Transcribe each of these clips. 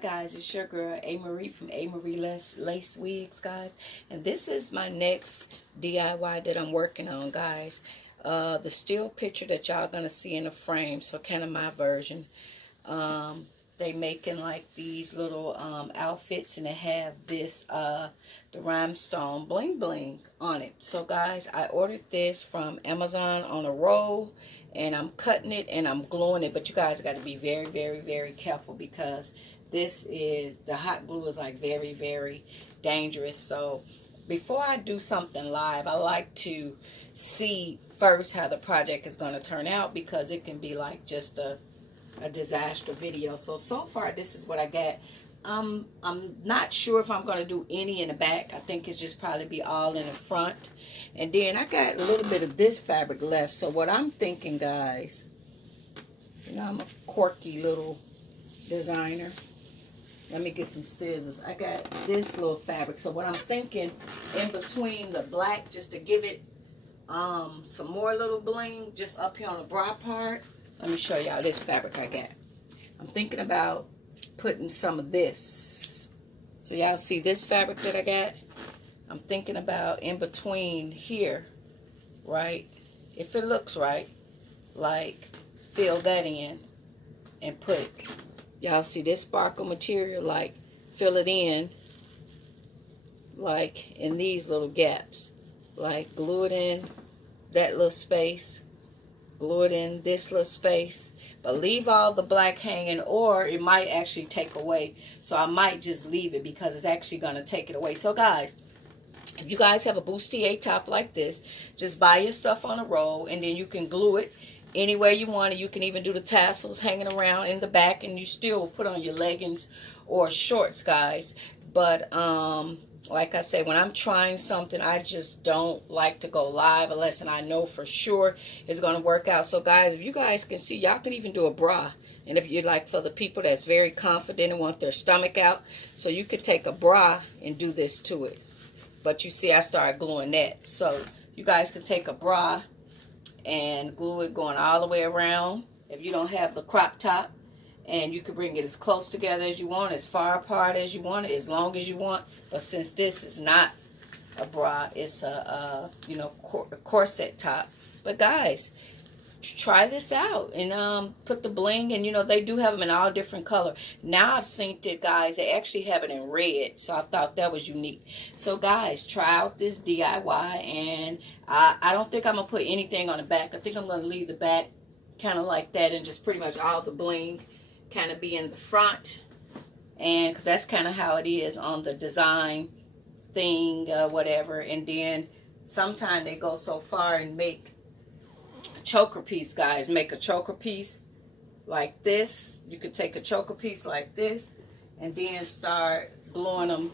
Hi guys, it's your girl A Marie from A Marie Lace Wigs, guys, and this is my next DIY that I'm working on, guys. The still picture that y'all gonna see in the frame, so kind of my version. They making like these little outfits, and they have this the rhinestone bling bling on it. So guys, I ordered this from Amazon on a roll, and I'm cutting it and I'm gluing it, but you guys got to be very, very, very careful because the hot glue is like very, very dangerous. So before I do something live, I like to see first how the project is going to turn out, because it can be like just a disaster video. So far this is what I got. I'm not sure if I'm going to do any in the back. I think it's just probably be all in the front. And then I got a little bit of this fabric left. So what I'm thinking, guys, you know, I'm a quirky little designer. Let me get some scissors. I got this little fabric. So what I'm thinking, in between the black, just to give it some more little bling, just up here on the bra part. Let me show y'all this fabric I got. I'm thinking about putting some of this. So y'all see this fabric that I got? I'm thinking about in between here, right? If it looks right, like fill that in and put, y'all see this sparkle material, like fill it in like in these little gaps, like glue it in that little space, glue it in this little space, but leave all the black hanging, or it might actually take away. So I might just leave it because it's actually going to take it away. So guys, if you guys have a bustier top like this, just buy your stuff on a roll, and then you can glue it anywhere you want it. You can even do the tassels hanging around in the back, and you still put on your leggings or shorts, guys. But like I said, when I'm trying something, I just don't like to go live unless I know for sure it's going to work out. So guys, if you guys can see, y'all can even do a bra. And if you're like for the people that's very confident and want their stomach out, so you could take a bra and do this to it. But you see, I started gluing that. So you guys can take a bra and glue it going all the way around. If you don't have the crop top, and you can bring it as close together as you want, as far apart as you want it, as long as you want. But since this is not a bra, it's a corset top. But guys, try this out and put the bling, and they do have them in all different color. Now I've seen it, guys, they actually have it in red, so I thought that was unique. So guys, try out this DIY, and I don't think I'm gonna put anything on the back. I think I'm gonna leave the back kind of like that, and just pretty much all the bling kind of be in the front, and cause that's kind of how it is on the design thing, whatever. And then sometimes they go so far and make a choker piece, guys. Make a choker piece like this. You could take a choker piece like this and then start gluing them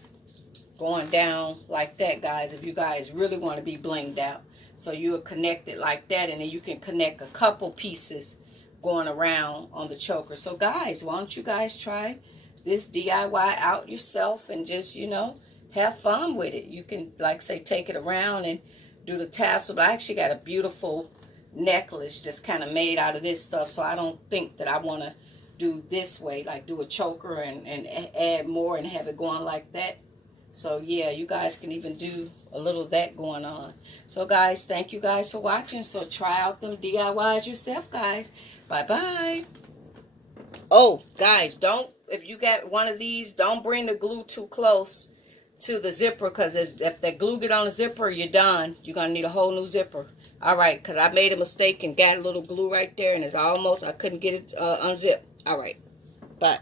going down like that, guys, if you guys really want to be blinged out. So you'll connect it like that, and then you can connect a couple pieces going around on the choker. So guys, why don't you guys try this DIY out yourself and just have fun with it. You can, like say, take it around and do the tassel. But I actually got a beautiful necklace just kind of made out of this stuff, so I don't think that I want to do this way, like do a choker and add more and have it going like that. So yeah, you guys can even do a little of that going on. So guys, thank you guys for watching. So try out them DIYs yourself, guys. Bye-bye. Oh, guys, if you got one of these, don't bring the glue too close to the zipper, because if the glue get on the zipper, you're done. You're going to need a whole new zipper. All right, because I made a mistake and got a little glue right there, and it's almost, I couldn't get it unzipped. All right, bye.